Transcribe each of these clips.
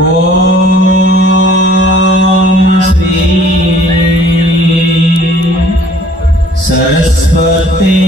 ओम श्री सरस्वती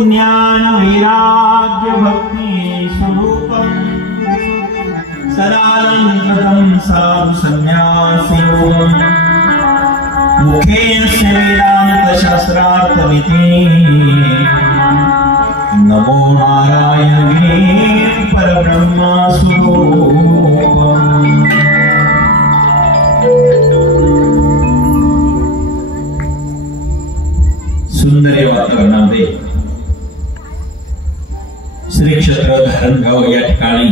ज्ञान वैराग्य भक्ति स्वरूपम सदानंदम साधु संन्यासयोगम मुखेन वेदांत शास्त्रार्थमिति नमो नारायणे परब्रह्म स्वरूपम। सुंदर वातावरणामध्ये श्री क्षेत्र धरणगाव या ठिकाणी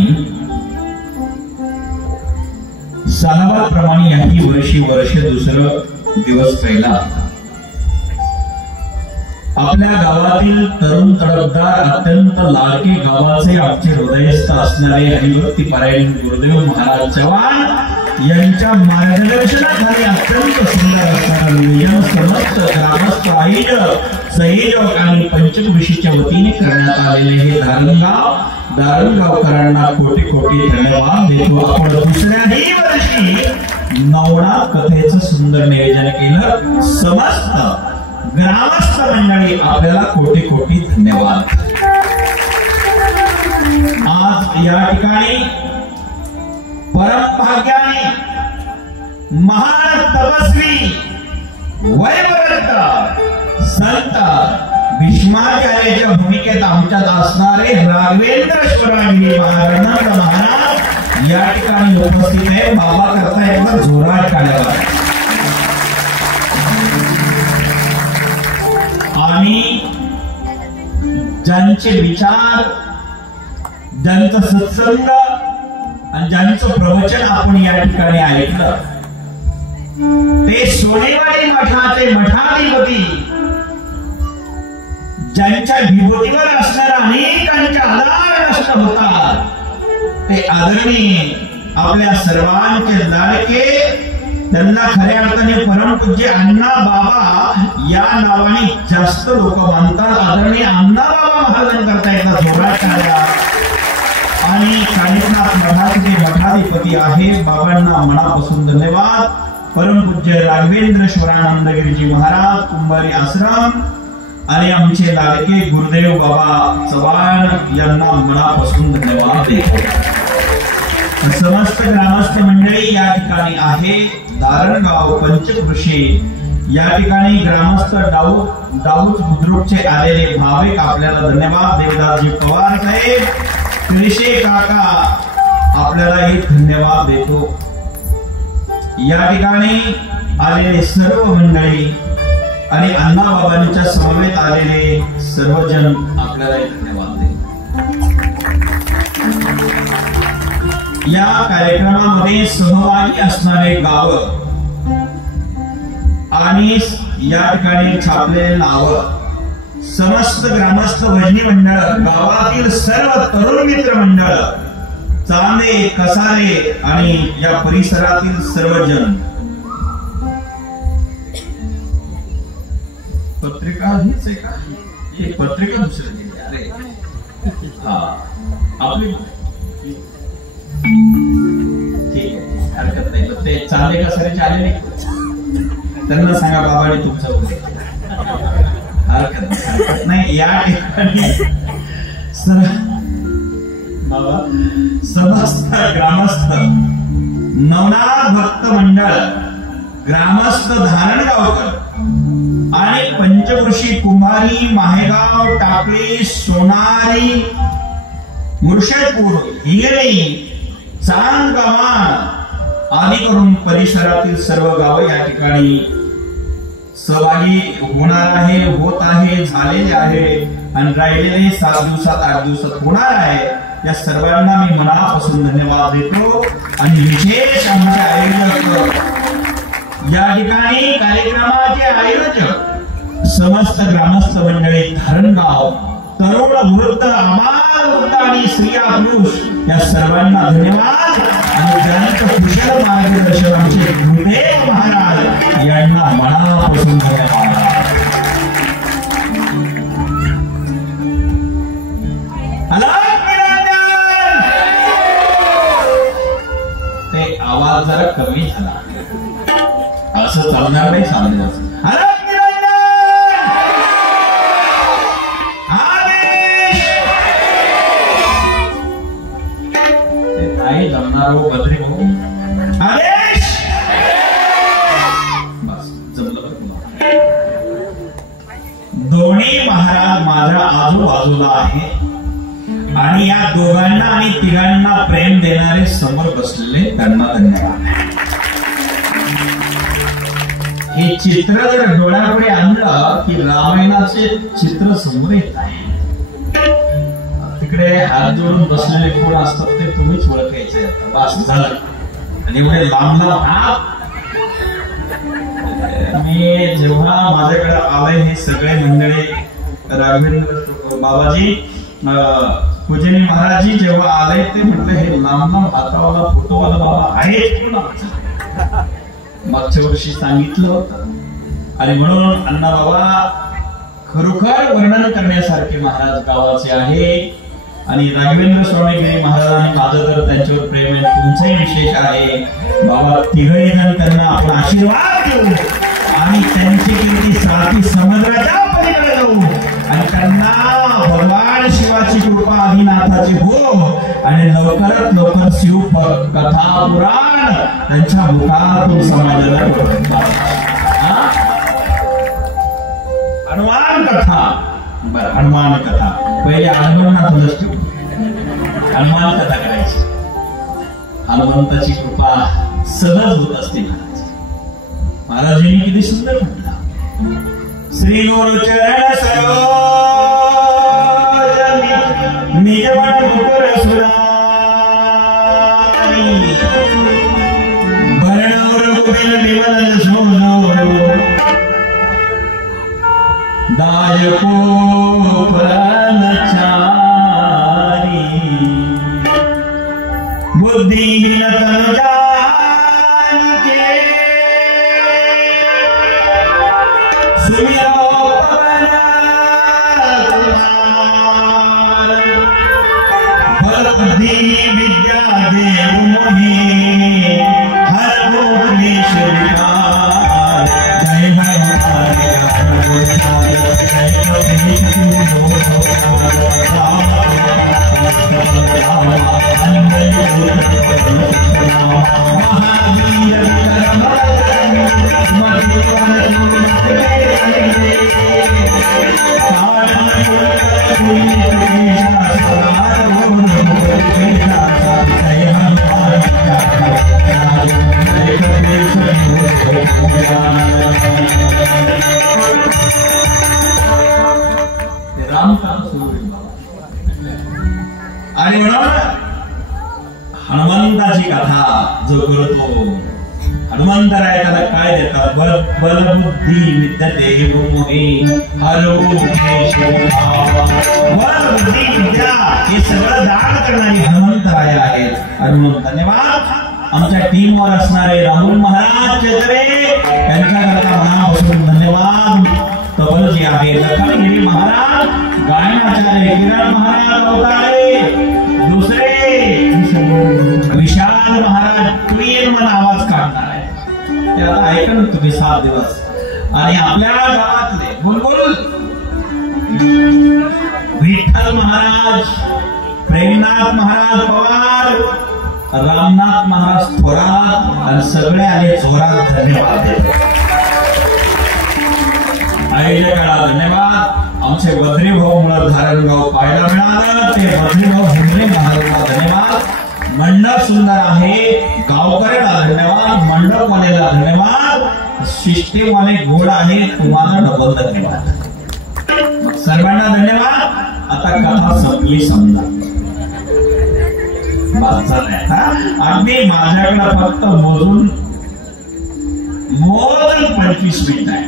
6व्या प्रमाणे याही वर्ष दुसरं दिवस पहिला आपल्या गावातील तरुण तडफदार अत्यंत लाडके गावाचे आमचे हृदयस्थ असणारे हरिभक्ती पारायण गुरुदेव महाराज चव्हाण यांच्या मार्गदर्शनाखाली अत्यंत सुंदर असणारा नियम समस्त ग्रामस्थ आयोजक संयोजक आणि पंचकृषीच्या वतीने करण्यात आलेले हे दारणगावकरांना कोटी कोटी धन्यवाद देतो। आपण दुसऱ्याही वर्षी नवनाथ कथेचं सुंदर नियोजन केलं। समस्त ग्रामस्थ मंडळी आपल्याला कोटी कोटी धन्यवाद। आज या ठिकाणी परम भाग्याने महान तपस्वी वैवर्त संत भीष्माचार्याच्या भूमिकेत आमच्यात असणारे राघवेंद्रेश्वरांजी महाराज या ठिकाणी उपस्थित आहे। बाबा करता एकदा जोरात काढावा। आणि ज्यांचे विचार ज्यांचा सत्संग आणि ज्यांचं प्रवचन आपण या ठिकाणी ऐकलं ते सोनेवाडी मठाचे मठाधिपती ज्यांच्या विभूतीवर असणारा अनेकांचे आधार नष्ट होतात ते आदरणीय आपल्या सर्वांचे लाडके त्यांना खऱ्या अर्थाने परमपूज्य अण्णा बाबा या नावाने जास्त लोक मानतात। आदरणीय अण्णा बाबा महाराजांना करता येतात जोरात टाळ्या। आणि कानिफनाथ मठाचे मठाधिपती आहे बाबांना मनापासून धन्यवाद। परमपूज्य राघवेंद्रेश्वरानंदगिरीजी महाराज कुंभारी आश्रम आणि आमचे लाडके गुरुदेव बाबा चव्हाण यांना मनापासून धन्यवाद देतो। समस्त ग्रामस्थ मंडळी या ठिकाणी आहे। दारणगाव पंचकृषी या ठिकाणी ग्रामस्थ दाऊद बुद्रुकचे आलेले भाविक आपल्याला धन्यवाद। देवदासजी पवार साहेब कृषी काका आपल्यालाही धन्यवाद देतो। या ठिकाणी आलेले सर्व मंडळी आणि अण्णा बाबांच्या समवेत आलेले सर्वजन आपल्याला धन्यवाद देतो। या कार्यक्रमामध्ये सहभागी असणारे गाव आणि या ठिकाणी छापलेले नाव समस्त ग्रामस्थ भजनी मंडळ, गावातील सर्व तरुण मित्र मंडळ, चांदे कसारे आणि या परिसरातील सर्वजण. पत्रिका हीच आहे का? ही पत्रिका दुसरी. अरे हा आपली ठीक आहे, हरकत नाही. ते चांदे कसारे आले नाही, त्यांना सांगा बाबाने तुमचं हरकत नाही. या ठिकाणी बाबा समस्त ग्रामस्थ नवनाथ भक्त मंडळ, ग्रामस्थ धारणगावकर आणि पंचकृषी कुमारी, माहेगाव, टाकळी, सोनारी, मुर्शेदपूर, हिंगणी, चांदगाव आदी करून परिसरातील सर्व गावं या ठिकाणी सहभागी होणार आहे, होत आहे, झालेले आहे आणि राहिलेले 7 दिवसात 8 दिवसात होणार आहे. या सर्वांना मी मनापासून धन्यवाद देतो. आणि विशेष आमचे आयोजक, या ठिकाणी कार्यक्रमाचे आयोजक समस्त ग्रामस्थ मंडळी, धरणगाव, तरुण वृद्ध, आबाल वृद्ध आणि स्त्रिया पुरुष या सर्वांना धन्यवाद. आणि ज्यांचं कुशल मार्गदर्शन आमचे गुरुदेव महाराज यांना मनापासून धन्यवाद. ते आवाज जरा कमी झाला, असं चालणार नाही. सांगण्याचं नाही जमणार हो. बद्री भाऊ आदेश बस जमलं. दोन्ही महाराज माझ्या आजूबाजूला आहे आणि या दोघांना आणि तिघांना प्रेम देणारे समोर बसलेले त्यांना धन्यवाद. हे चित्र जर डोळ्यापुढे आणलं की रामायणाचे चित्र समोर येत आहे. तिकडे हात जोडून बसलेले कोण असतात ते तुम्हीच ओळखायचे. बस झालं. आणि एवढे लांब लांब हात. मी जेव्हा माझ्याकडे आले हे सगळे मंडळी, राघवेंद्र बाबाजी, पूजनी महाराजजी जेव्हा आले ते म्हटलं हे लांब लांब हातावाला फोटोवाला बाबा आहेत कोण? मागच्या वर्षी सांगितलं होतं. आणि म्हणून अण्णा बाबा खरोखर वर्णन करण्यासारखे महाराज गावाचे आहे. आणि राघवेंद्र स्वामीगिरी महाराजांनी माझं तर त्यांच्यावर प्रेम आहे, तुमचंही विशेष आहे. बाबा तिघही जण त्यांना आपण आशीर्वाद देऊ आणि त्यांची कीर्ती सारखी समुद्राच्या पलीकडे जाऊ आणि त्यांना भगवान शिवाची कृपा आदिनाथाची हो. आणि लवकरात लवकर शिव कथा पुराण त्यांच्या मुखातून समाजाला हनुमान कथा. बर, हनुमान कथा पहिले हनुमानातूनच ठेवू. हनुमान कथा करायची. हनुमंताची कृपा सहज होत असते. महाराजांनी किती सुंदर म्हटलं, श्री गुरु चरण सरोज निज मन मुकुर सुराई भरणौर गोविंद विमल सोनो दायको परनचारी बुद्धिहीन तनु जानिके सुमिरो पवन बल बुद्धि विद्या देव मोहि हर भूतलेश विकार जय हनुमान आणि म्हणून हनुमंताची कथा जो करतो हनुमंतराय त्याला काय देतात? बलबुद्धी विद्या देव मोहे बलबुद्धी विद्या हे सगळं दान करणारी हनुमंतराय आहेत. हनुमंत धन्यवाद. आमच्या टीमवर असणारे राहुल महाराज चेतरे यांच्याकरता मनापासून धन्यवाद. तबलजी आहे लखनगिरी महाराज, गायनाचार्य किरण महाराज अवतारे, दुसरे विशाल महाराज ट्वीन मन आवाज काढणार आहे ते आता ऐका ना तुम्ही 7 दिवस. आणि आपल्या गावातले बुलबुल विठ्ठल महाराज, प्रेमनाथ महाराज पवार, रामनाथ महाराज थोरात आणि सगळे आले जोरात. धन्यवाद. आईच्या काळात धन्यवाद. आमचे बद्री भाऊ मुळे धारणगाव पाहायला मिळालं ते बद्री भाऊ हुंडरे महाराजांना धन्यवाद. मंडप सुंदर आहे. गावकऱ्याला धन्यवाद, मंडपवालेला धन्यवाद, सिस्टीमवाले गोड आहे तुम्हाला डबल धन्यवाद. सर्वांना धन्यवाद. आता कथा संपली समजा. आम्ही माझ्याकडे फक्त मोजून 25 मिनिट आहे.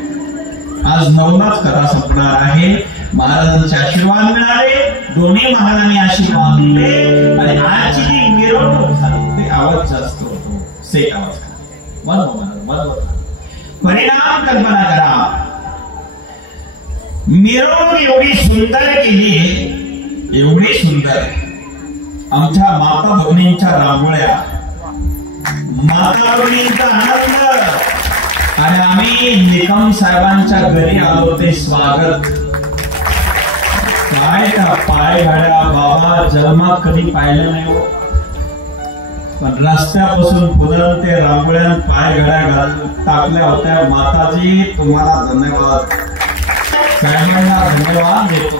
आज 9लाच कथा संपणार आहे. महाराजांचे आशीर्वाद मिळाले, दोन्ही महाराजांनी आशीर्वाद दिले आणि आजची जी मिरवणूक झाली ते आवाज जास्त होतो. सेट आवाज परिणाम कल्पना करा. मिरवणूक एवढी सुंदर केली, एवढी सुंदर. आमच्या माता भगिनींच्या रांगोळ्या, माता भगिनींचा आनंद. आणि आम्ही निकम साहेबांच्या घरी आलो ते स्वागत. काय का पाय घड्या बाबा जन्मात कधी पाहिलं नाही हो. पण रस्त्यापासून पुरण ते रांगोळ्यात पाय घड्या टाकल्या होत्या. माताजी तुम्हाला धन्यवाद, साहेबांना धन्यवाद देतो.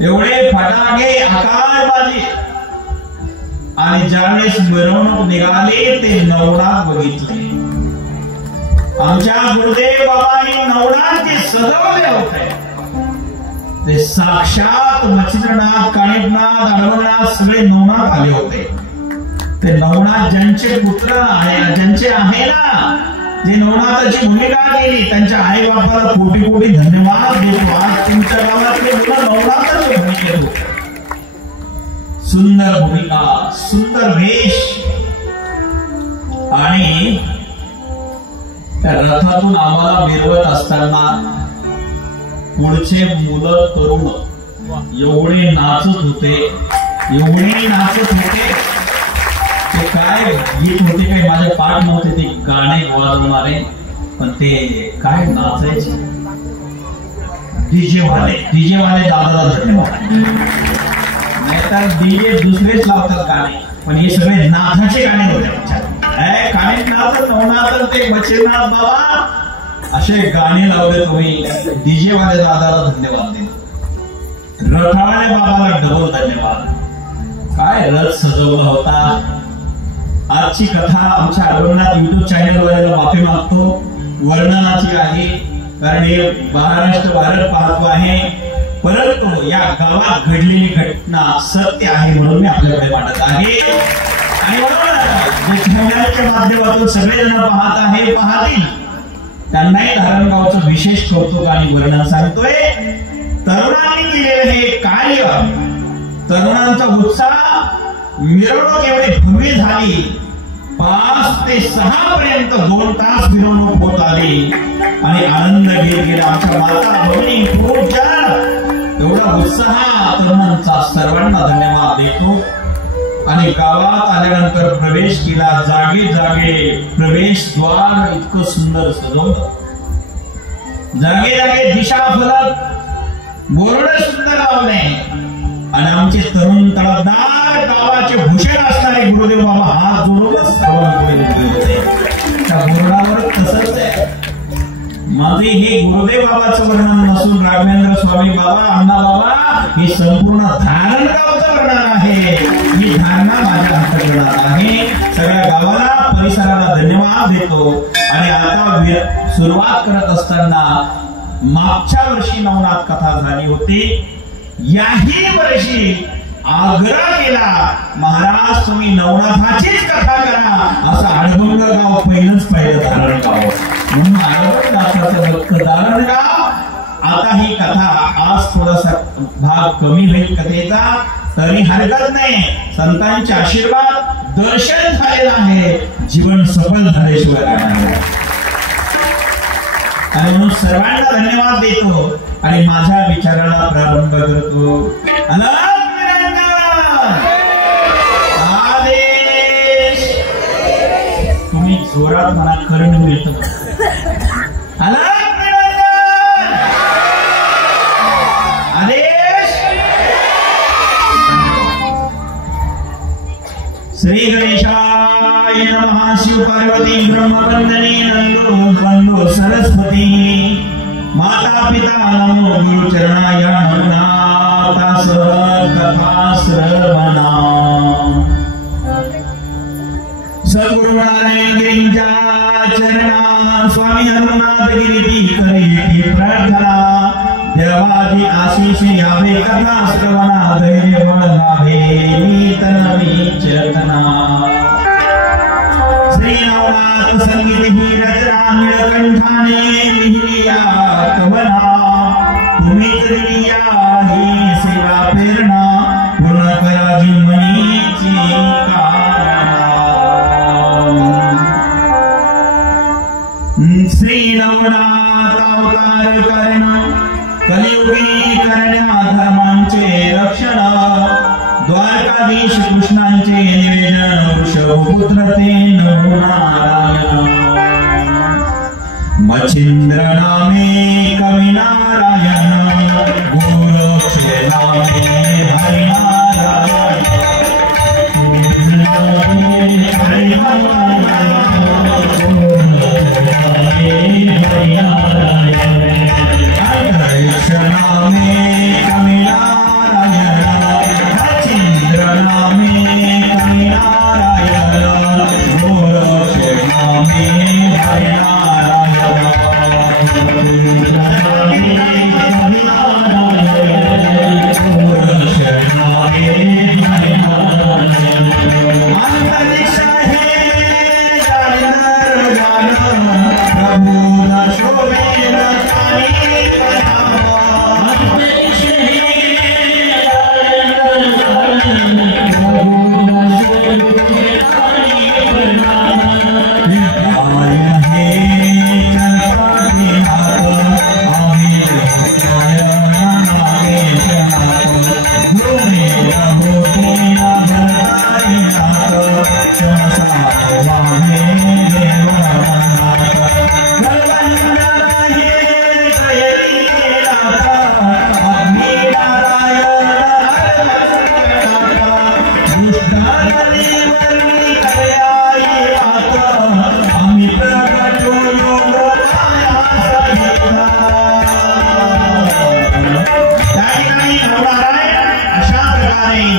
एवढे फटाके आकाशबाजी. आणि ज्यावेळेस मिरवणूक निघाली ते नवनाथ बघितले. आमच्या गुरुदेव बाबांनी नवनाथ जे सजवले होते ते साक्षात मच्छिंद्रनाथ, कानिफनाथ, अडवनाथ सगळे नवनाथ आले होते. ते नवनाथ ज्यांचे पुत्र आहे, ज्यांचे आहे ना, जे नवनाथाची भूमिका केली त्यांच्या आई बापाला कोटी कोटी धन्यवाद देतो. आज तुमच्या गावातले मुलं नवनाथाची भूमिका देतो. सुंदर भूमिका, सुंदर वेश. आणि त्या रथातून आम्हाला मिरवत असताना पुढचे मुलं तरुण एवढे नाचत होते, एवढे नाचत होते. ते काय गीत होते काय माझे पाठ नव्हते, ते गाणे वाजवणारे, पण ते काय नाचायचे. डीजे वाले दादाला धन्यवाद. नाहीतर डीजे दुसरेच लावतात गाणे, पण हे सगळे नाथाचे गाणे होते. काय नाथ नवनाथ ते मच्छिंद्रनाथ बाबा असे गाणे लावले तुम्ही. डीजे वाले दादाला धन्यवाद देतो. रथावाले बाबाला डबल धन्यवाद. काय रथ सजवला होता. आजची कथा आमच्या अरुणात युट्यूब चॅनल वर माफी मागतो, वर्णनाची आहे, कारण हे महाराष्ट्र भारत पाहतो आहे. परंतु या गावात घडलेली घटना सत्य आहे म्हणून मी आपल्याकडे मांडत आहे. आणि चॅनलच्या माध्यमातून सगळेजण पाहत आहे, पाहतील त्यांनाही धारणगावचं विशेष कौतुक आणि वर्णन सांगतोय. तरुणांनी केलेलं हे कार्य, तरुणांचा उत्साह, मिरवणूक एवढी भव्य झाली. 5 ते 6 पर्यंत 2 तास मिरवणूक होत आली आणि आनंद घेत गेला. आमच्या माता भगिनी खूप छान एवढा उत्साह तरुणांचा. सर्वांना धन्यवाद देतो. आणि गावात आल्यानंतर प्रवेश केला. जागे जागे प्रवेश द्वार इतकं सुंदर सजवलं. जागे जागे दिशा फलक, बोर्ड सुंदर लावले. आणि आमचे तरुण तळपदार गावाचे भूषण असणारे गुरुदेव बाबा हात जोडूनच होते. त्या बोर्डावर तसंच आहे. माझे हे गुरुदेव बाबाचं वर्णन नसून राघवेंद्र स्वामी बाबा, अण्णा बाबा हे संपूर्ण धारणगावचं वर्णन आहे. ही धारणा माझ्या अंतर्गत आहे. सगळ्या गावाला, परिसराला धन्यवाद देतो. आणि आता सुरुवात करत असताना मागच्या वर्षी नवनाथ कथा झाली होती. याही वर्षी आग्रह केला, महाराज तुम्ही नवनाथाचीच कथा करा. असं अडगंग गाव पहिलंच धारण गाव म्हणून अडगंगाचं भक्त धारण गाव. आता ही कथा आज थोडासा भाग कमी होईल कथेचा, तरी हरकत नाही. संतांचे आशीर्वाद दर्शन झालेलं आहे, जीवन सफल झाल्याशिवाय राहणार नाही. आणि म्हणून सर्वांना धन्यवाद देतो आणि माझ्या विचाराला प्रारंभ करतो. आदेश. तुम्ही जोरात मला करण मिळतो. आदेश. श्री गणेशाय नमः. शिव पार्वती ब्रह्मवंदने नंदो बंधो सरस्वती माता पिता नमो गुरु चरणाय नमनाथा कथा श्रवणा. सद्गुरु नारायण गिरींच्या चरणा स्वामी हनुनाथ गिरी करी प्रार्थना. देवाजी आशीष यावे कथा श्रवणा. धैर्य बळ लाभे नीतनवी चेतना. श्री नवनाथ संगीत ही रचना निळकंठाने लिहिलिया कवना. तुम्हीच दिलिया ही सेवा प्रेरणा. पूर्ण करा जीवनीची कारणा. श्री नवनाथ अवतार करण कलियुगी करण्या धर्मांचे रक्षण. द्वारकाधीश कृष्णांचे निवेदन वृषभपुत्र ते नरनारायण. मच्छिंद्र नामे कवी नारायण. गोरक्ष नामे हरिनारायण.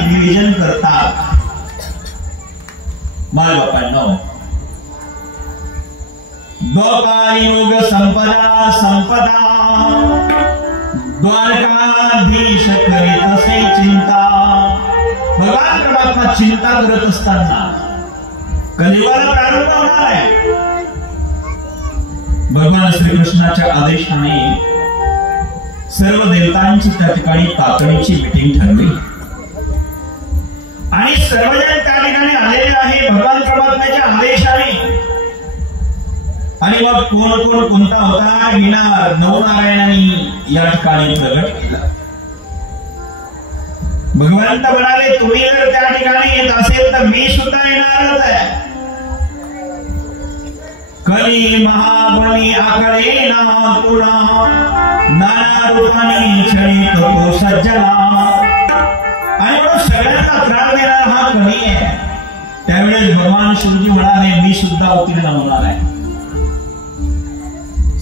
निवेदन करतात. माय बापांनो, द्वापारयुग संपदा संपदा. द्वारकाधीश करीत असे चिंता. भगवान परमात्मा चिंता करत असताना कलियुगाला प्रारंभ होणार आहे. भगवान श्रीकृष्णाच्या आदेशाने सर्व देवतांची त्या ठिकाणी तातडीची मीटिंग ठरली आणि सर्वजण त्या ठिकाणी आलेले आहे भगवान परमात्म्याच्या आदेशाने. आणि मग कोण कोण कोणता अवतार घेणार नवनारायणांनी या ठिकाणी प्रगट केला. भगवंत म्हणाले तुम्ही जर त्या ठिकाणी येत असेल तर मी सुद्धा येणारच आहे. कली महाबली आकडे ना तुळा. नाना रूपाने क्षणिक तो सज्जना. आणि म्हणून सगळ्यांना त्रास देणारा हा कली आहे. त्यावेळेस भगवान शिवजी म्हणाले मी सुद्धा अवतीर्ण होणार आहे.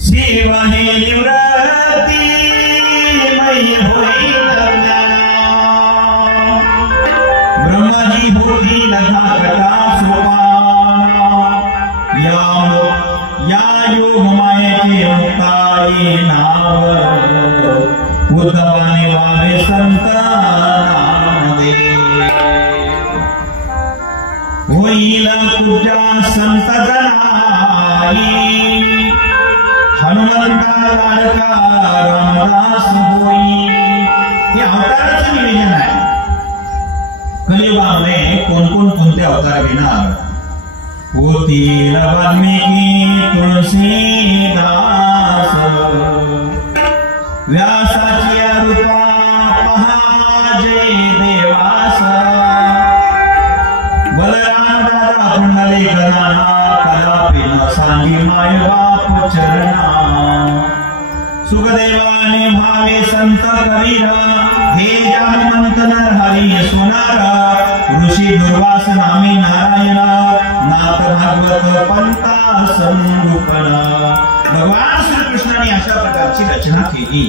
शिव हे निवृत्ती मयी होईल ब्रह्माजी होती लधा कथा सोपाना. या योग मायेचे मुक्ताये नाव. उद्धवाने वावे संत नामदेव. कुजा संत जनाई हनुमंता लाडका रामदास होई. हे अवताराचं नियोजन आहे. कलियुगामध्ये कोणते अवतार घेणार. होतील वाल्मिकी तुळशीदास व्यासाची रूपा पहाजे देवास. बलराम दादा पुंडले गणाना कलापीन सांगी माय बाप चरणा. सुखदेवाने भावे संत कबीर हे जामवंत नरहरी सोनार. ऋषी दुर्वास नामे नारायण नाथ भागवत पंथा संरूपण. भगवान श्रीकृष्णाने अशा प्रकारची रचना केली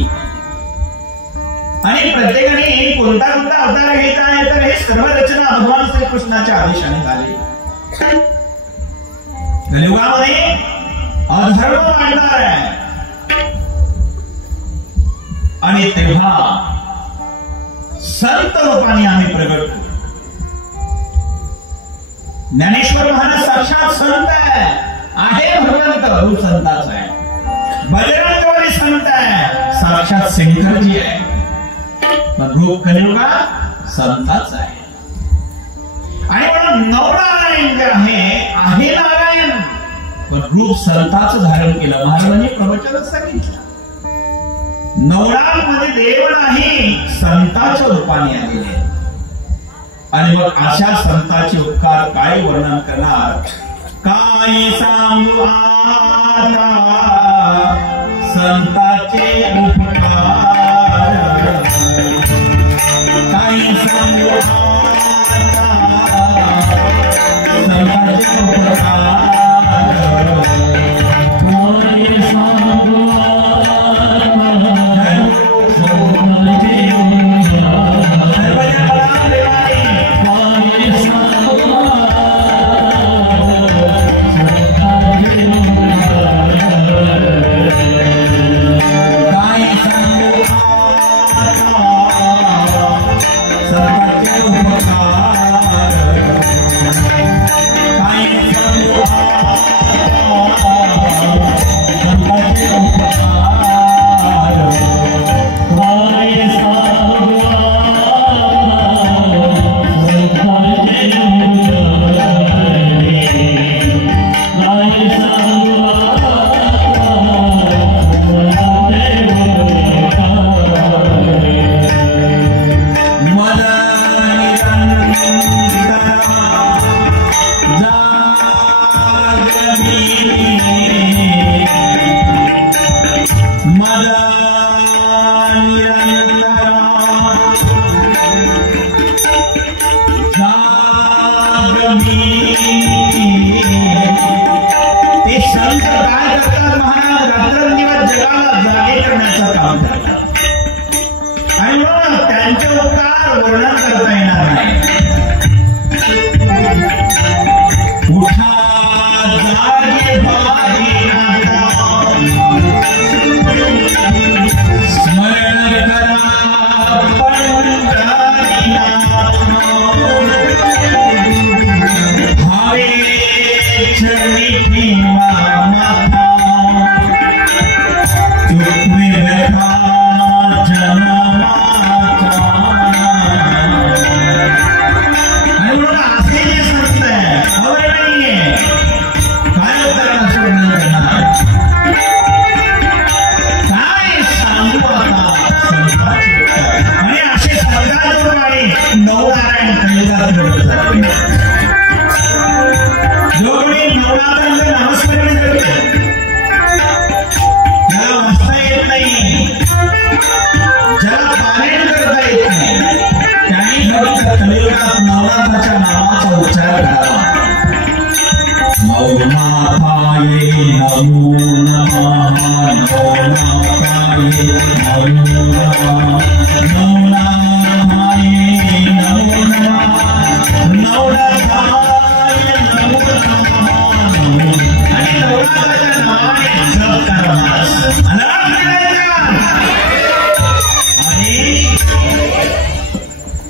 आणि प्रत्येकाने कोणता अवतार घेत आहे तर हे सर्व रचना भगवान श्रीकृष्णाच्या आदेशाने झाली. कलियुगामध्ये अधर्म वाढणार आहे आणि तेव्हा संत रूपाने आम्ही प्रगट होतो. ज्ञानेश्वर महाराज साक्षात संत आहे भगवंत रूप संताचा आहे. बजरंगबली संत आहे साक्षात शंकरजी आहे. रूप कलियुगा संताच आहे. आणि म्हणून नवनारायण जे आहे नारायण पण रूप संताचं धारण केलं. महाराजांनी प्रवचनच सांगितलं नवनारायण देव नाही संताच्या रूपाने आलेले. आणि मग अशा संताचे उपकार काय वर्णन करणार. काय सांगू आता संताचे उपकार. काय सांगू आता संताचे उपकार.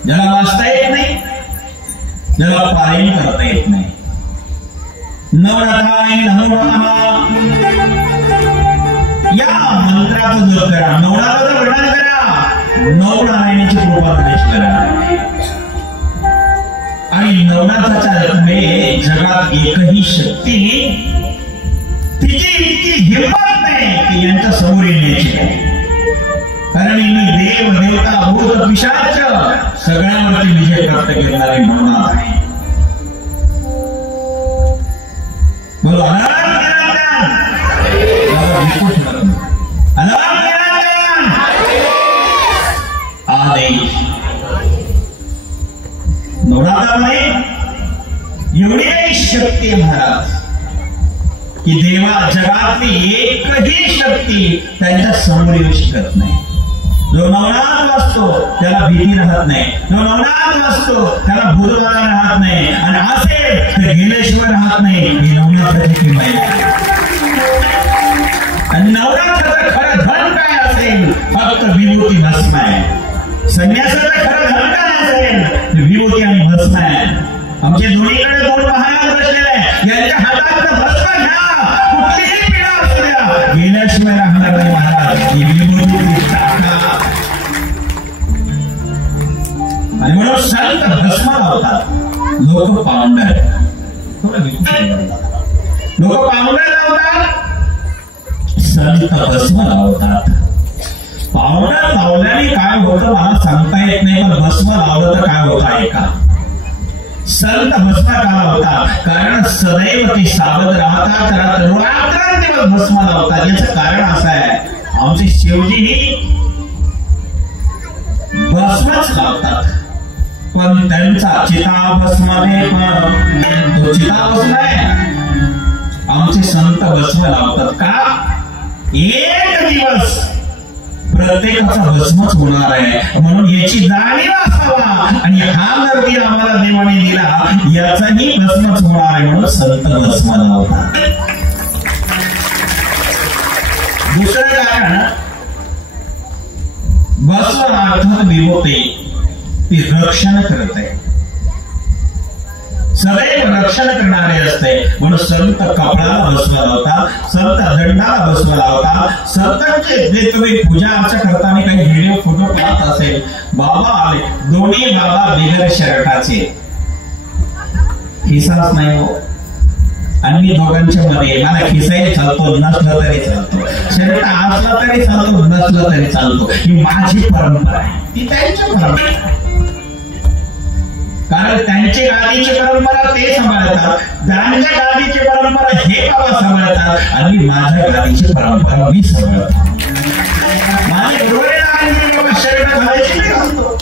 ज्याला वाचता येत नाही, ज्याला पारायण करता येत नाही, नवनाथाय नमो नमः या मंत्राचं जप करा, नवनाथाचं वर्णन करा, नवनारायणाची कृपा प्रवेश करा. आणि नवनाथाच्या रत्ने जगात एकही शक्ती तिची इतकी हिंमत नाही की यांच्या समोर येण्याची. कारण मी देव देवता भूत पिशाच सगळ्यांवरती विजय प्राप्त करणारे नवनाथ आहे. बोलो अनंत निरंजन, अनंत निरंजन आदेश. नवनाथामध्ये एवढी काही शक्ती आहे महाराज की देवा जगातली एकही शक्ती त्यांच्या समोर येऊ शकत नाही. जो नवनाथ वाचतो त्याला भीती राहत नाही, जो नवनाथ वाचतो त्याला भूतबाधा राहत नाही, आणि असेल तर गेल्याशिवाय राहत नाही. ही नवनाथाची किंमत आहे. आणि नवनाथाचं खरं धन काय असेल? फक्त विभूती भस्म आहे. संन्यासाचं खरं धन काय असेल? विभूती आणि भस्म आहे. आमचे दोन्हीकडे दोन महाराज बसलेले आहे, यांच्या हातात भस्म घ्या, कुठलीही पीडा असू द्या, गेल्याशिवाय राहणार नाही महाराज. ही विभूती टाका. आणि म्हणून संत भस्म लावतात, लोक पावंडर. लोक पावंडर लावतात, संत भस्म लावतात. पावडर लावल्याने काय होतं मला सांगता येत नाही, पण भस्म लावलं तर काय होतं ऐका. संत भस्म का लावतात? कारण सदैव ते सावध राहतात, रात्रंदिवस भस्म लावतात. याचं कारण असं आहे, आमचे शिवजी भस्मच लावतात, पण त्यांचा चिताभस्माने पण तो चिताभस्म आहे. आमचे संत भस्म लावतात का? एक दिवस प्रत्येकाचा भस्मच होणार आहे, म्हणून याची जाणीव असावा. आणि हा गर्दी आम्हाला देवाने दिला, याचाही भस्मच होणार आहे, म्हणून संत भस्म लावतात. दुसरं कारण भस्म अर्थात विभूती, ती रक्षण करते, सदैव रक्षण करणारे असते. म्हणून संत कपाळाला भस्म लावतात, संत दंडाला भस्म लावतात. संतांचे जे तुम्ही पूजा अर्चा करताना काही व्हिडिओ फोटो पाहत असेल, बाबा आले, दोन्ही बाबा बिगर शर्टाचे, खिसाच नाही हो. आणि मी दोघांच्या मध्ये, मला खिसाही चालतो, नसलं तरी चालतो, शर्ट असला तरी चालतो, नसलं तरी चालतो. ही माझी परंपरा आहे, ती त्यांची परंपरा आहे. कारण त्यांची गादीची परंपरा ते सांभाळतात, त्यांच्या गादीची परंपरा हे बाबा सांभाळतात, आणि माझ्या गादीची परंपरा मी सांभाळतो. माझे गुरुवेला शर्ट घालायची मी घालतो,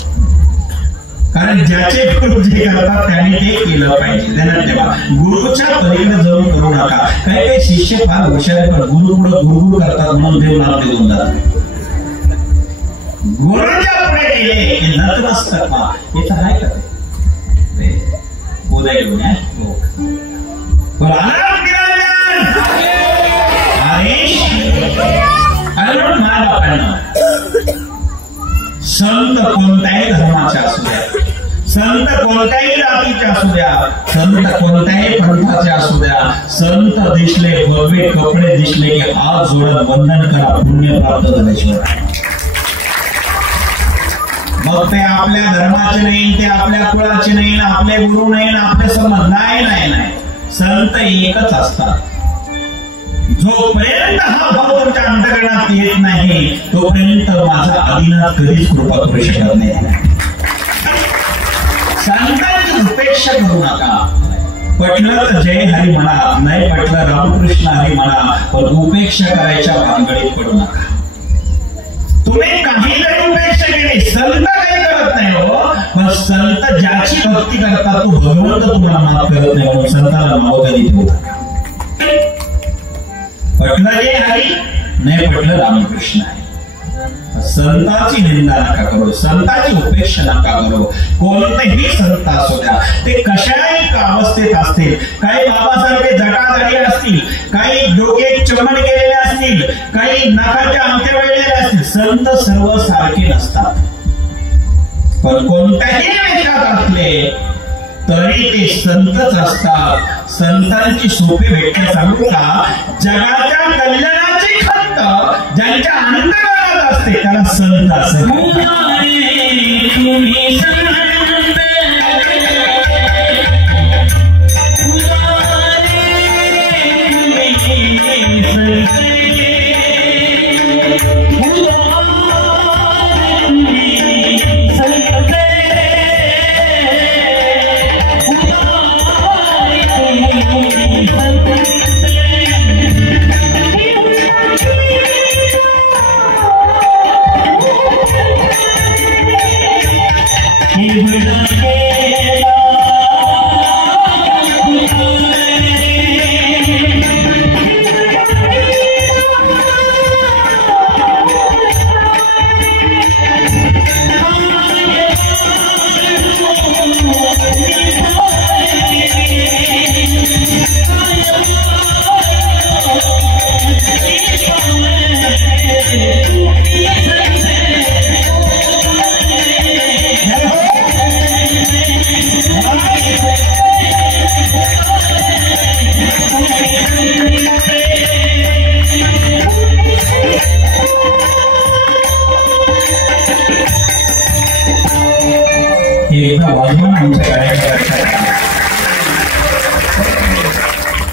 कारण ज्याचे गुरु जे करतात त्यांनी ते केलं पाहिजे. ध्यानात ठेवा, गुरुच्या पलीकडे जाऊन करू नका. काही काही शिष्य फार हुशार आहे, पण गुरु पुढे गुरुगुरु करतात म्हणून देव नाव देऊन जातात. गुरुच्या पुढे गेले की नतमस्तक व्हा, याचं आहे का? उदय घेऊन संत कोणत्याही धर्माचे असू द्या, संत कोणत्याही जातीचे असू द्या, संत कोणत्याही पंथाचे असू द्या, संत दिसले, भगवे कपडे दिसले की हात जोडत वंदन करा, पुण्य प्राप्त झाल्याशिवाय. मग ते आपल्या धर्माचे नाही, ते आपल्या कुळाचे नाही, ना आपले गुरु नाही, ना आपले समज नाही. नाही नाही, संत एकच असतात. जोपर्यंत हा भाव तुमच्या अंतर्गणात येत नाही, तोपर्यंत माझा आदिनाथ कधीच कृपा करू शकत नाही. संतांची उपेक्षा करू नका. पटलं तर जय हरी म्हणा, नाही पटलं रामकृष्ण हरी म्हणा, पण उपेक्षा करायच्या भानगडीत पडू नका. तुम्ही काही जरी उपेक्षा केली, संत काही करत नाही हो, पण संत ज्याची भक्ती करतात तो भगवंत तुम्हाला माफ करत नाही, म्हणून संताला नाव कधी ठेवू नका. पटलं जय हरी, नाही पटलं रामकृष्ण हरी. संताची निंदा नका करू, संताची उपेक्षा नका करू. कोणतेही संत असू द्या, ते कशाही अवस्थेत असतील, काही बाबासारखे जटादारी असतील, काही डोके चमन केलेले असतील, काही नाकाच्या अंगठ्या वेळलेले असतील, संत सर्व सारखे नसतात. पण कोणत्याही वेशात असले तरी ते संतच असतात. संतांची सोपी भेट सांगू का, जगाच्या कल्याणाची खंत ज्यांच्या अंतराळात असते त्याला संत असे.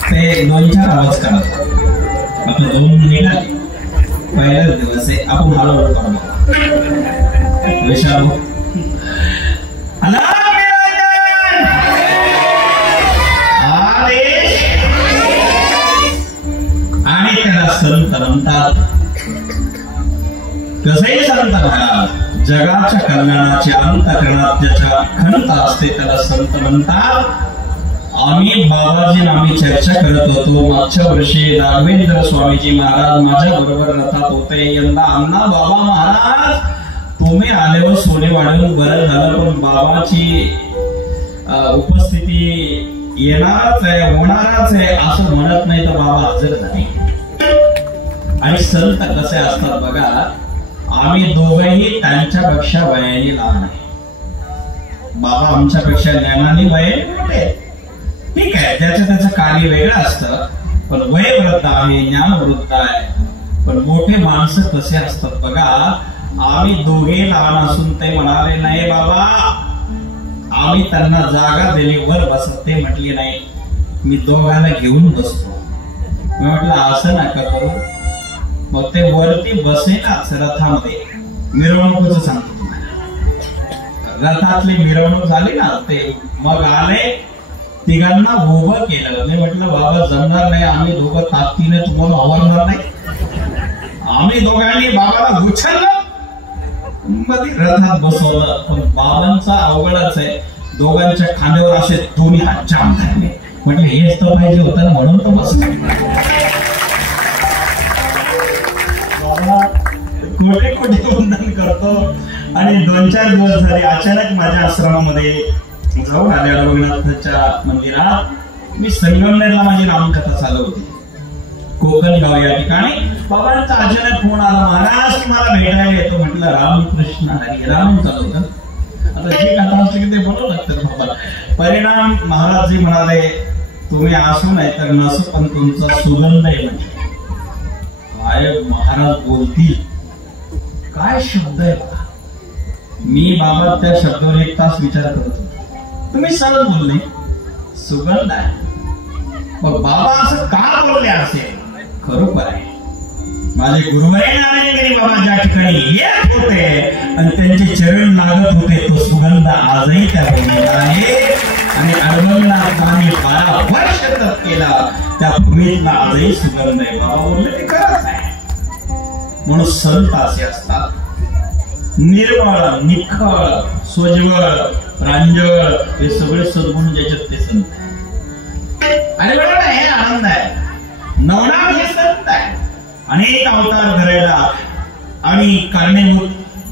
ते 2-4 आवाज करत आपलं 2 निघाले. पहिलाच दिवस आहे, आपण हळूहळू करू विशाल आणि त्याला संत म्हणतात. कसंही संत म्हणा, जगाच्या कल्याणाची अंतःकरणात ज्याच्या खंत असते त्याला संत म्हणतात. आम्ही बाबाजी आम्ही चर्चा करत होतो. मागच्या वर्षी राघवेंद्र स्वामीजी महाराज माझ्या बरोबर रथात होते. यंदा अण्णा बाबा महाराज तुम्ही आल्यावर सोने वाढवून बरं झालं, पण बाबाची उपस्थिती येणारच आहे, होणारच आहे असं म्हणत नाही तर बाबा हजर नाही. आणि संत कसे असतात बघा, आम्ही दोघेही त्यांच्यापेक्षा वयाने लहान आहे. बाबा आमच्यापेक्षा ज्ञानाने वयाने मोठे, ठीक आहे, त्याचं कार्य वेगळं असतं, पण वय वृद्ध आहे, ज्ञान वृद्ध आहे. पण मोठे माणसं कसे असतात बघा, आम्ही दोघे लहान असून ते म्हणाले नाही बाबा, आम्ही त्यांना जागा दिली वर बसत, ते म्हटले नाही मी दोघांना घेऊन बसतो. मी म्हटलं असं नका करू. मग ते वरती बसेनाच रथामध्ये. मिरवणुकीचं सांगतो तुम्हाला, रथातली मिरवणूक झाली ना, ते मग आले तिघांना उभं केलं. मी म्हटलं बाबा जमणार नाही, आम्ही दोघं ताकदीने तुम्हाला आवडणार नाही. आम्ही दोघांनी बाबाला उचललं, मध्ये रथात बसवलं. पण बाबांचा अवघडच आहे, दोघांच्या खांद्यावर असे दोन्ही हात जाम झाले. म्हटलं हेच तर पाहिजे होतं म्हणून तर बसलं. कोटी कोटी वंदन करतो. आणि 2-4 दिवस झाले अचानक माझ्या आश्रमामध्ये जाऊन आले रघुनाथाच्या मंदिरात. मी संगमनेरला माझी रामकथा चालू होती, कोकणगाव या ठिकाणी. बाबांचा अचानक फोन आला, महाराज तुम्हाला भेटायला येतो. म्हटलं रामकृष्ण हरी राम चालू होतं. आता जी कथा असते की ते बोलू लागतं बाबा. परिणाम महाराजजी म्हणाले तुम्ही असू नाही तर नसू, पण तुमचा सुगंध आहे. म्हणजे काय महाराज बोलतील, काय शब्द आहे बघा. मी बाबा त्या शब्दावर 1 तास विचार करत होतो. तुम्ही सरळ बोलले सुगंध आहे, मग बाबा असं का बोलले असेल. खरोखर आहे, माझे गुरुवरे नारायणगिरी बाबा ज्या ठिकाणी येत होते आणि त्यांचे चरण लागत होते, तो सुगंध आजही त्या भूमीत आहे. आणि अडवंगनाथांनी 12 वर्ष तप केला, त्या भूमीतला आजही सुगंध आहे. बाबा बोलले ते खरंच आहे. म्हणून संत असे असतात, निर्मळ, निखळ, सोज्वळ, प्रांजळ, हे सगळे सद्गुण ज्याच्यात ते संत. आणि बरोबर हे आनंद आहे. नवनाथ हे संत आहे. अनेक अवतार धरायला आणि कारणीभूत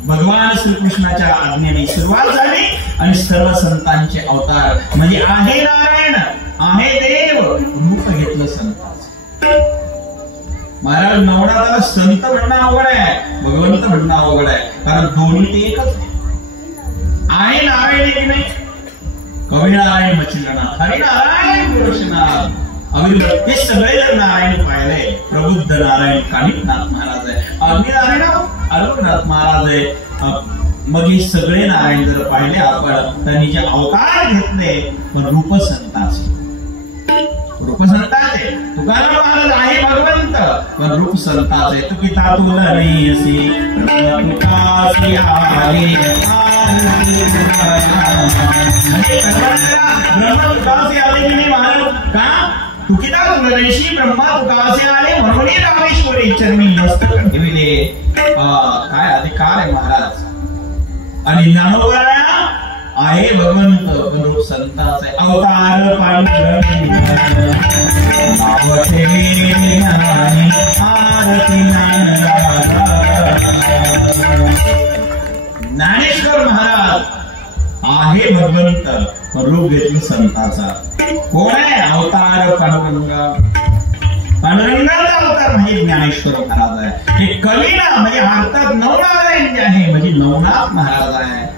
भगवान श्रीकृष्णाच्या आज्ञेने सुरुवात झाली. आणि सर्व संतांचे अवतार म्हणजे आहे नारायण, आहे देव, रूप घेतलं संतांचं. महाराज नवनाथाला संत म्हणणं अवघड आहे, भगवंत म्हणणं अवघड आहे, कारण दोन्ही ते एकच आहे. नारायण की नाही. कविनारायण मच्छिंद्रनाथ, हरिनारायण गोरक्षनाथ, अविर्भट, हे सगळे जर नारायण पाहिले, प्रबुद्ध नारायण कानिफनाथ महाराज आहे, अग्निनारायण अरुणनाथ महाराज आहे. मग हे सगळे नारायण जर पाहिले आपण, त्यांनी जे अवतार घेतले पण रूप संताचे, रूप संताचे. तुकाराम महाराज आहे भगवंत पण रूप संताचे. तुकिता तुला नाही असे तुकासी आले ब्रह्म तुकासी आले की नाही महाराज का? तुकिता तुलनेशी ब्रह्मा तुकासे आले म्हणून रामेश्वरी चरणी मस्तक ठेविले. काय अधिकार आहे महाराज. आणि ज्ञानोबराया आहे भगवंत पण रूप संताचा आहे. अवतार पांडुरंग ज्ञानेश्वर महाराज आहे भगवंत पण रूप घेतलं संताचा. कोण आहे? अवतार पांडुरंग. पांडुरंगाचा अवतार म्हणजे ज्ञानेश्वर महाराज आहे. हे कवीना म्हणजे अर्थात नवनारायण जे आहे म्हणजे नवनाथ महाराज आहे.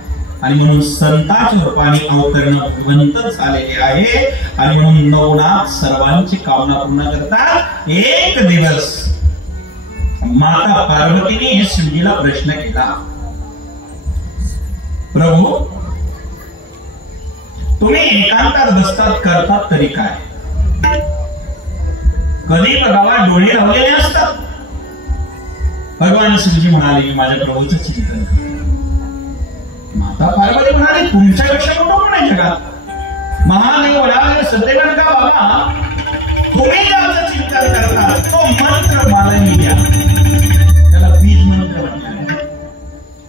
आणि म्हणून संताच्या रूपाने अवतरण भगवंतच आलेले आहे. आणि म्हणून नवनाथ सर्वांची कामना पूर्ण करतात. एक दिवस माता पार्वतीने शिवजीला प्रश्न केला, प्रभू तुम्ही एकांतात बसतात करतात तरी काय? कधी बघावा डोळे लावलेले असतात. भगवान शिवजी म्हणाले मी माझ्या प्रभूचं चिंतन करतो. माता पार्वती म्हणाली तुमच्यापेक्षा मोठं कोण आहे जगात? महादेव वडाले सदैव का बाबा तुम्ही ज्याचं चिंतन करता तो मंत्र मला द्या. त्याला बीज मंत्र म्हणतात.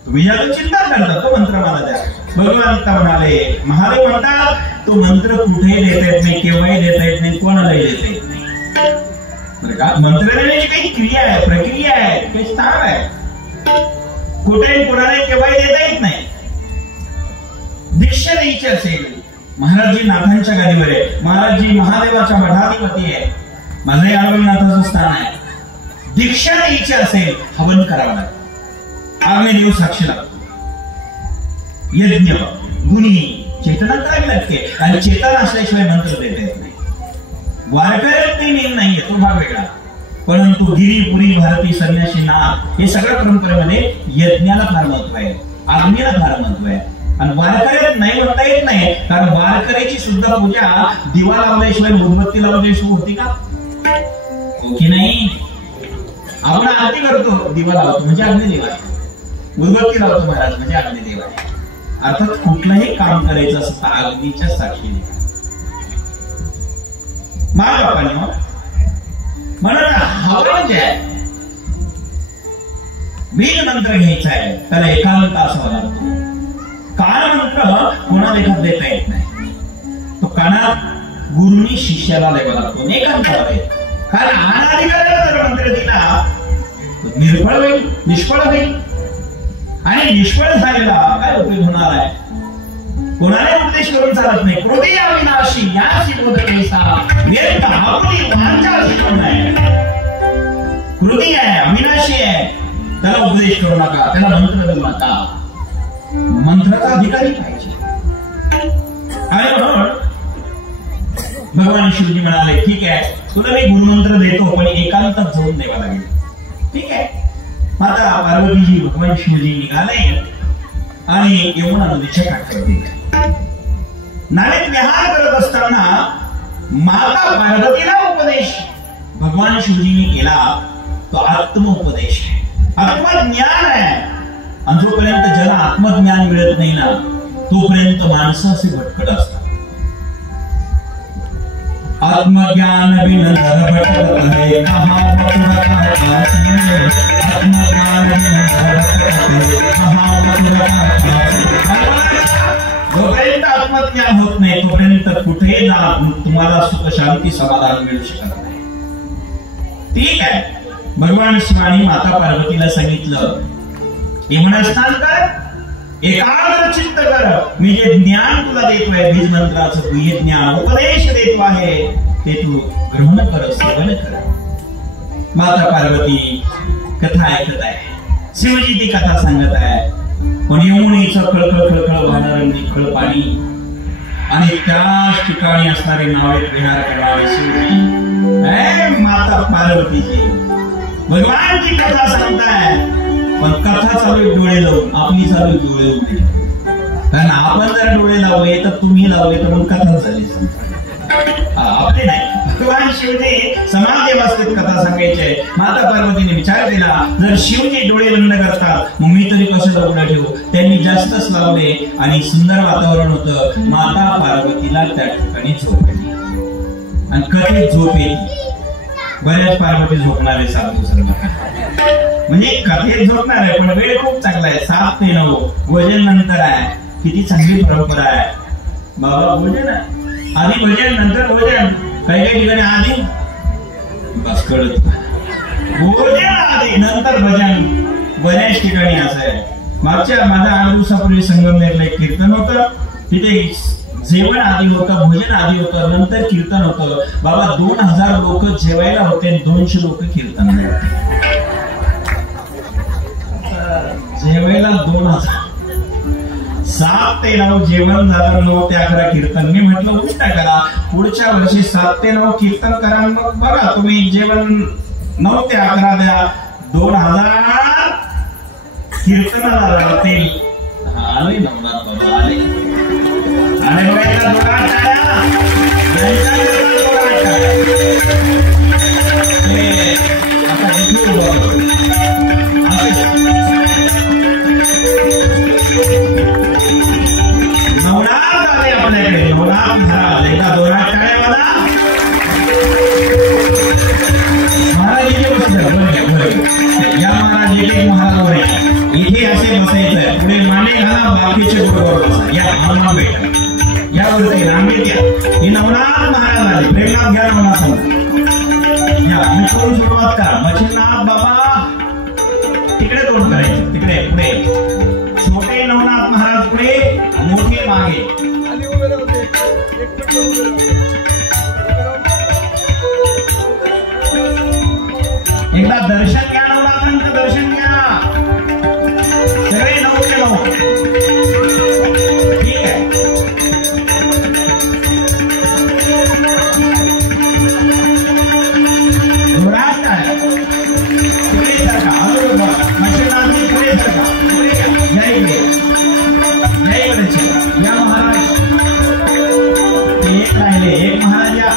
तुम्ही ज्याचं चिंतन करता तो मंत्र मला द्या. भगवान म्हणाले महादेव म्हणतात तो मंत्र कुठेही देता येत नाही, केव्हाही देता येत नाही, कोणालाही देता येत नाही. बरं का? मंत्र देण्याची काही क्रिया आहे, प्रक्रिया आहे, काही स्थान आहे. कुठेही कोणालाही केव्हाही देता येत नाही. दीक्षा द्यायची असेल महाराजजी नाथांच्या गादीवर आहे, महाराजजी महादेवाच्या मठाधिपती आहे, माझे आळवणीनाथाचं स्थान आहे. दीक्षा द्यायची असेल हवन करावं लागतं. आग्नेय साक्षी लागतो. यज्ञ गुणी चेतना करावी लागते आणि चेतना असल्याशिवाय मंत्र देता येत नाही. वारकऱ्यात ते नियम नाहीये, तो भाग वेगळा. परंतु गिरीपुरी भारती संन्यासी नाथ हे सगळ्या परंपरेमध्ये यज्ञाला फार महत्व आहे, आग्नेला फार महत्व आहे. आणि वारकऱ्यात नाही म्हणता येत नाही, कारण वारकऱ्याची सुद्धा पूजा दिवा लावल्याशिवाय उदबत्ती लावल्याशिवाय होती का? हो की नाही? आपण आरती करतो, दिवा लावतो म्हणजे अग्निदेव आहे, उदबत्ती लावतो महाराज म्हणजे अग्निदेव आहे. अर्थात कुठलंही काम करायचं असतं अग्नीच्या साक्षीने. महाबापांनी म्हणत हवन जे आहे बीज मंत्र घ्यायचा आहे त्याला एकांत असावा लागतो. कान मंत्र कोणाला एखाद देता येत नाही, तो कानात गुरुनी शिष्याला द्यावा लागतो, एकांताला आहे. कारण अनाधिकाराला जर मंत्र दिला तो निर्फळ होईल, निष्फळ होईल. आणि निष्फळ झालेला काय उपयोग होणार आहे? कोणाला उपदेश करून चालत नाही. क्रोधी अविनाशी याची बोधकेसा व्यर्थ आपली वाचा शिकवण आहे. क्रोधी आहे, अविनाशी आहे, त्याला उपदेश करू नका, त्याला मंत्र देऊ नका. मंत्राचा अधिकारी पाहिजे. आणि म्हणून भगवान शिवजी म्हणाले ठीक आहे तुला मी गुरुमंत्र देतो पण एकांतात जाऊन द्यावा लागेल. ठीक आहे. माता पार्वतीजी भगवान शिवजी निघाले आणि यमुना नदीच्या काठावर गेले. नाण्यात विहार करत असताना माता पार्वतीला उपदेश भगवान शिवजींनी केला तो आत्मोपदेश आहे, आत्मज्ञान आहे. आणि जोपर्यंत ज्याला आत्मज्ञान मिळत नाही ना तोपर्यंत माणसं असे भटकट असतात. आत्मज्ञान बिन नर भटकत है कहाँ आत्मज्ञान बिन नर भटकत है कहाँ. जोपर्यंत आत्मज्ञान होत नाही तोपर्यंत कुठे ना तुम्हाला सुख शांती समाधान मिळू शकत नाही. ठीक आहे. भगवान शिवानी माता पार्वतीला सांगितलं यमुना स्नान कर, एकाग्र चित्त कर, मी जे ज्ञान तुला देतोय बीज मंत्राचं गुह्य ज्ञान उपदेश देतो आहे ते तू ग्रहण कर, सेवन कर. माता पार्वती कथा ऐकत आहे, शिवजी ती कथा सांगत आहे. पण यमुनेचं खळखळ खळखळ वाहणारं निखळ पाणी आणि त्याच ठिकाणी असणारी नावे विहार करणारी शिवजी माता पार्वतीची भगवानची कथा सांगताय. पण कथा चालू डोळे लावून, आपली चालू डोळे उघडे. कारण आपण जर डोळे लावले तर तुम्ही लावले तर मग कथा झाली आपले नाही. भगवान शिवजी समाधी अवस्थेत कथा सांगायचे. माता पार्वतीने विचार केला, जर शिवजी डोळे बंद करतात मग मी तरी कशाला उघडा ठेवू. त्यांनी जास्तच लावले आणि सुंदर वातावरण होतं. माता पार्वतीला त्या ठिकाणी झोप येते आणि कधीच झोप येते. बऱ्याच पार्वती झोपणार आहे साधू सर्व, म्हणजे कथेत झोपणार आहे. पण वेळ खूप चांगला आहे, 7 ते 9 भोजन नंतर आहे. किती चांगली परंपरा आहे बाबा. भोजन आधी भजन नंतर भोजन. काही काही ठिकाणी आधी बस कळत भोजन आधी नंतर भजन. बऱ्याच ठिकाणी असं आहे. माझ्या 8 दिवसापूर्वी संगमनेरला एक कीर्तन होतं. तिथे जेवण आधी होतं, भोजन आधी होतं, नंतर कीर्तन होतं. बाबा 2000 लोक जेवायला होते, 200 लोक कीर्तन जेवायला 2000. 7 ते 9 जेवण झालं, 9 ते 11 कीर्तन. मी म्हटलं उलटा करा, पुढच्या वर्षी 7 ते 9 कीर्तन करा. मग बघा तुम्ही जेवण 9 ते 11 द्या. 2000 कीर्तनाला राहतील. आले नवनाथ बाबा आले. आणि बघायला दोघा टाळ्या. आता नवनाथ आले आपल्याकडे. नवनाथ महाराज एका दोघा टाळ्या मला महाराज इथे बसले. या महाराज एक महाराज वर इथे असे बसायचं. पुढे माने घाला, बाकीचे बरोबर बसा. या हनुमान भेटा यावरती रांगेत घ्या. हे नवनाथ महाराज आले. प्रेमात घ्या नवनाथ. या मी करून सुरुवात करा. मच्छिंद्रनाथ बाबा तिकडे तोंड करायचं, तिकडे पुढे. छोटे नवनाथ महाराज पुढे, मोठे मागे. एकदा दर्शन घ्या, नवनाथांचं दर्शन घ्या. सगळे 9 ते 9. ठीक आहे. जोरात काय पुढे सरका. अजून मच्छिंद्रनाथजी पुढे सरका. पुढे घ्या. जय गणेश. या महाराज एक राहिले. एक महाराज या.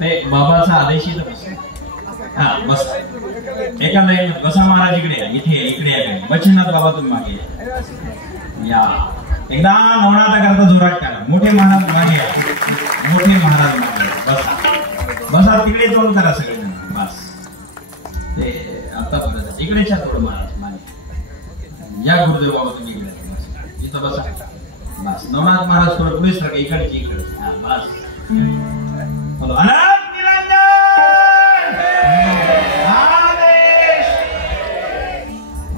ते बाबाचा आदेश इथं बस. हा बस. एका लाईन बसा. महाराज इकडे इथे इकडे या. बचनाथ बाबा तुम्ही मागे या. एकदा नवनाथा करता जोरात करा. मोठे महाराज मागे या. मोठे महाराज मागे बसा. बसा तिकडे तोंड करा सगळे बस. ते आता परत इकडेच्या थोडं महाराज मागे या. गुरुदेव बाबा तुम्ही इकडे इथं बसा बस. नवनाथ महाराज थोडं पुढे सर इकडची इकडे बस. बोलो अनंत निरंजन आदेश.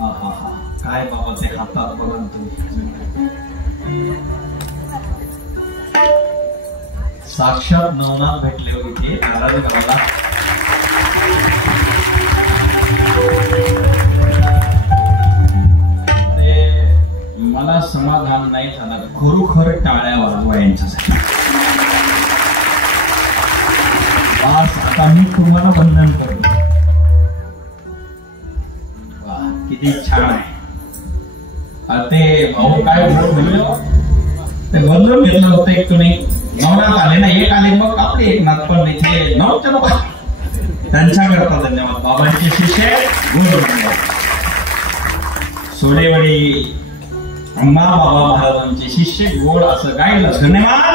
हा हा हा. काय बाबा ते हातात बघून तुम्ही साक्षात नवनाथ भेटले हो इथे. नाराज करायला मला समाधान नाही झालं. खरोखर टाळ्या वाजवा यांच्यासाठी. आता मी तुम्हाला बंधन करतो. किती छान आहे. ते भाऊ काय बोललो ते बदलून घेतलं होतं. एक तुम्ही नवनाथ आले ना. एक आले मग आपले एक नाथ पण इथे नव्हते बाबा. त्यांच्याकरता धन्यवाद. बाबांचे शिष्य सोडेवडी अम्मा बाबा महाराजांचे शिष्य गोड असं गायलं. धन्यवाद.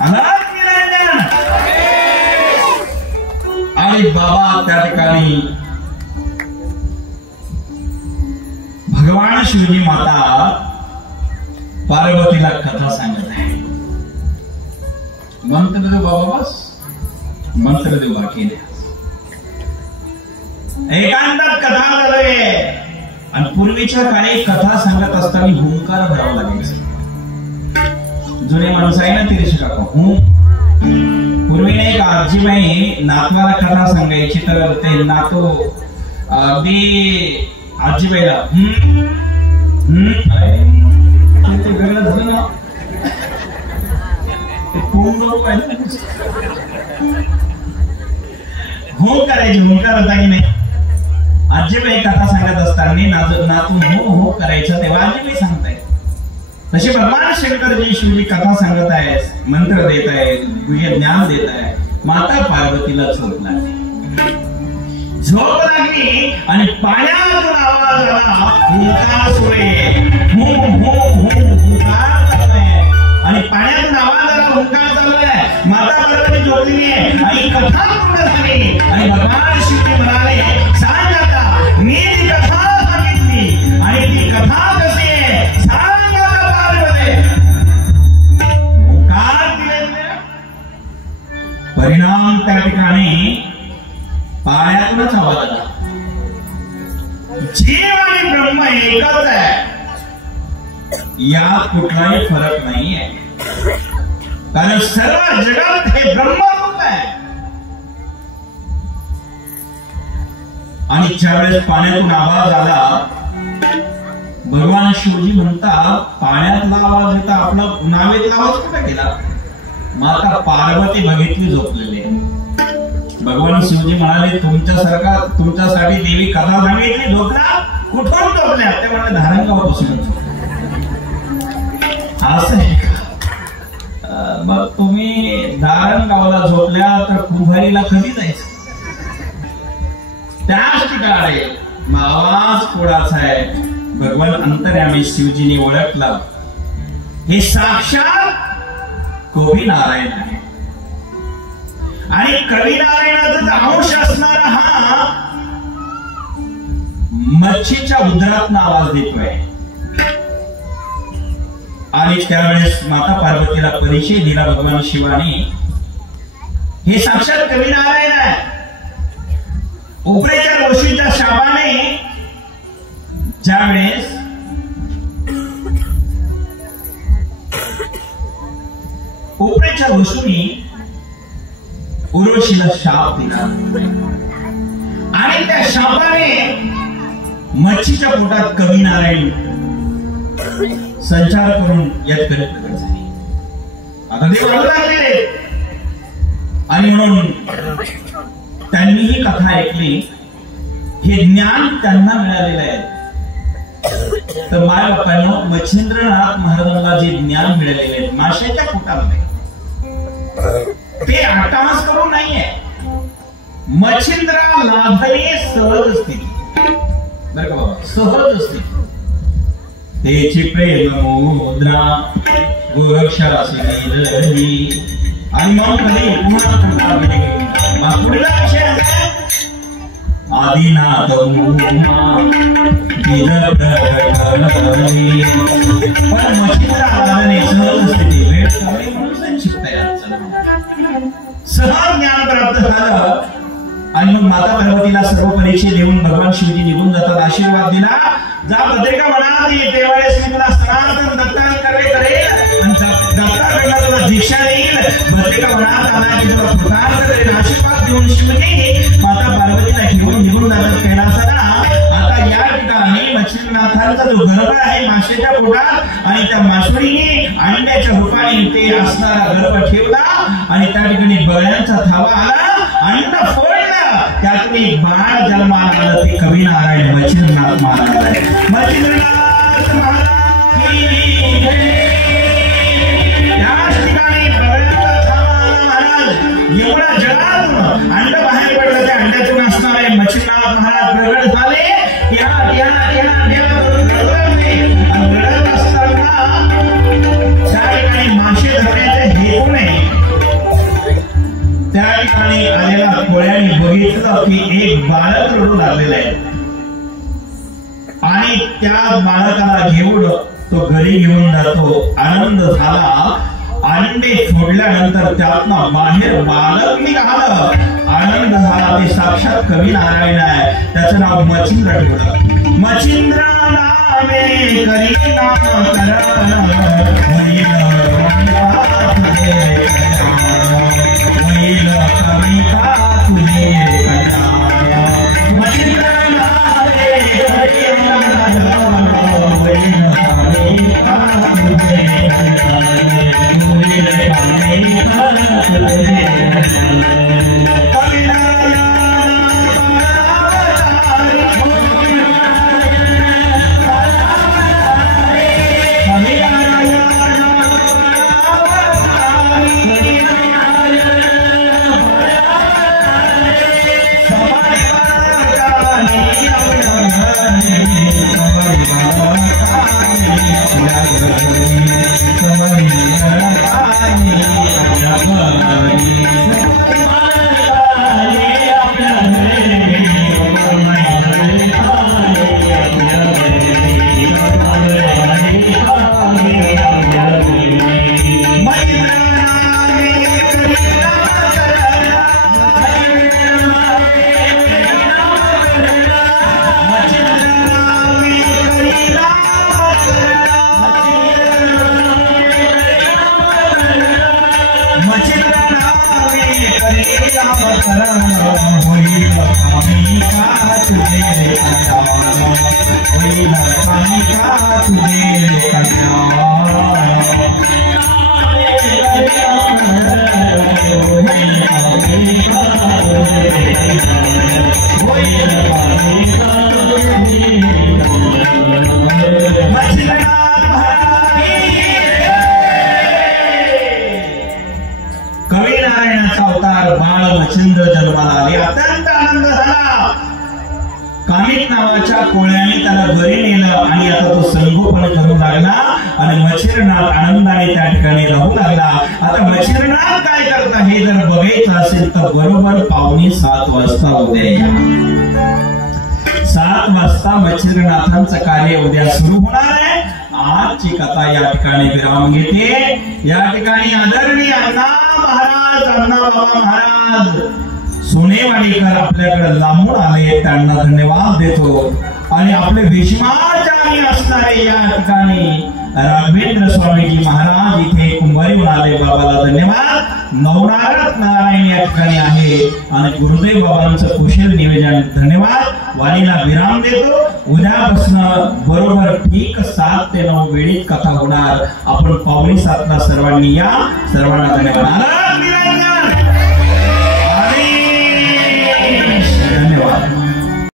अनंत निरंजन. आणि बाबा त्या ठिकाणी भगवान शिवजी माता पार्वतीला कथा सांगत आहे. मंत्र देव बाबा बस. मंत्र देव बाकी नाही. एकांतात कथा झालोय. आणि पूर्वीच्या काळी कथा सांगत असताना हुंकार भरावा लागायचा. जुने माणूस आहे ना तिरशी काका पूर्वी एक आजीबाई नातवाला कथा सांगायची तर ते नातो अगदी आजीबाईला ते वेगळं झालं ना. हो करायची हुंकार होता की नाही. आजीबाई कथा सांगत असताना नातू हो हो करायचं तेव्हा आजीबाई सांगताय. तसे भगवान शंकरजी शिवजी कथा सांगत आहे. मंत्र देत आहे. गुह्य ज्ञान देत आहे. माता पार्वतीला झोप लागली. झोप लागली आणि पाण्यातून आवाज आला. हुंकार सुरे हू हू हू हुंकार चाललाय. आणि पाण्यातून आवाज आला. हुंकार चाललाय. माता पार्वती झोपली आणि कथा पूर्ण झाली. आणि भगवान शिवजी म्हणाले सांग आता मी ती कथा सांगितली आणि ती कथा कशी आहे सांग आता पार्वती. हुंकार दिले. परिणाम त्या ठिकाणी पाण्यातूनच आवाज आला. जीव आणि ब्रह्म एकच आहे. यात कुठलाही फरक नाहीये. कारण सर्व जगात हे ब्रह्मरूप आहे. आणि ज्यावेळेस पाण्यातून आवाज आला भगवान शिवजी म्हणतात पाण्यातला आवाज येता आपला नावेतला आवाज कुठे गेला. माता पार्वती बघितली झोपलेली. भगवान शिवजी म्हणाले तुमच्यासाठी देवी कथा सांगितली झोपला. कुठून झोपल्या ते म्हणाले धारणगाव बसून. असं आहे का. मग तुम्ही धारणगावला झोपल्या तर कुंभारीला कधी जायचं. त्याच ठिकाणी आवाज कोणाचा आहे. भगवान अंतर्यामी शिवजीने ओळखला हे साक्षात कवी नारायण आहे. आणि कवी नारायणाचा अंश असणारा हा मच्छीच्या उदरातून आवाज देतोय. आणि त्यावेळेस माता पार्वतीला परिचय दिला भगवान शिवाने. हे साक्षात कवी नारायण आहे. उपरेच्या ऋषीच्या शापाने ज्यावेळेस उपरेच्या ऋषीने उर्वशीला शाप दिला आणि त्या शापाने मच्छीच्या पोटात कवी नारायण संचार करून यात प्रकट झाले. आता ते वाढू लागले आणि म्हणून त्यांनी ही कथा ऐकली. हे ज्ञान त्यांना मिळालेलं आहे. तर माय बापांनो मच्छिंद्रनाथ महाराजांना जे ज्ञान मिळालेले आहे माशाच्या पोटामध्ये ते अट्टाहास करून नाहीये. मच्छिंद्रा लाभले सहज स्थिती, बरं का बाबा, सहज स्थिती. तेची प्रेम मुद्रा गोरक्षासी नीलही. आणि मग कधी पुन्हा पुढला विषय आदिनाथ पण मच्छिंद्रा लाभले सहज स्थिती वेळ कमी म्हणून संक्षिप्त आहे. सहज ज्ञान प्राप्त झालं आणि मग माता पार्वतीला सर्व परीक्षा देऊन भगवान शिवजी निघून जातात. आशीर्वाद दिला, जा भद्रिका म्हणा त्यावेळेस मी तुला सनातन दत्तानी कर्वे करेल आणि दत्ताकडनं तुला दीक्षा देईल. भद्रिका म्हणा आला की तुला कृतार्थ करेल. आशीर्वाद देऊन शिवजी माता पार्वतीला घेऊन निघून जातात कैलासाला. आता या ठिकाणी मच्छिंद्रनाथांचा जो गर्भ आहे माशेच्या पोटात आणि त्या मासुळीने अंड्याच्या रूपाने ते असणारा गर्भ ठेवला आणि त्या ठिकाणी बगळ्यांचा थावा आला. अंड फोडलं, त्यातून एक बाळ जन्माला आलं. ते कवी नारायण मच्छिंद्रनाथ महाराज आहे. मच्छिंद्रनाथ महाराज त्याच ठिकाणी बगळ्यांचा थावा आला. महाराज एवढा जगातून अंड बाहेर पडलं, त्या अंड्यातून असणारे मच्छिंद्रनाथ महाराज प्रगट झाले. रडत असताना त्या ठिकाणी मासे धरण्याचे हेतूने त्या ठिकाणी आलेल्या कोळ्याने बघितलं की एक बालक रडू लागलेला आहे आणि त्या बालकाला घेऊन तो घरी घेऊन जातो. आनंद झाला. अंडे फोडल्यानंतर त्यातनं बाहेर बालक निघालं. आनंद झाला. ते साक्षात कवी नारायण आहे. त्याचं नाव मच्छिंद्र ठेवलं. मच्छिंद्र नामे करी नाम मच्छिंद्रनाथांचं कार्य उद्या सुरू होणार आहे. आजची कथा या ठिकाणी विराम घेते. या ठिकाणी आदरणीय अण्णा महाराज, अण्णा बाबा महाराज सोनेवाडीकर आपल्याकडे लांबून आले. त्यांना धन्यवाद देतो. आणि आपले भीष्माचार्य असणारे या ठिकाणी राघवेंद्र स्वामीजी महाराज इथे कुंभारीहून आले. बाबाला धन्यवाद. नवनारद नारायण या ठिकाणी आहे आणि गुरुदेव बाबांचं कुशल निवेदन धन्यवाद. वाणीला विराम देतो. उद्यापासून बरोबर ठीक 7 ते 9 वेळी कथा होणार. आपण 6:45 सर्वांनी या. सर्वांना धन्यवाद.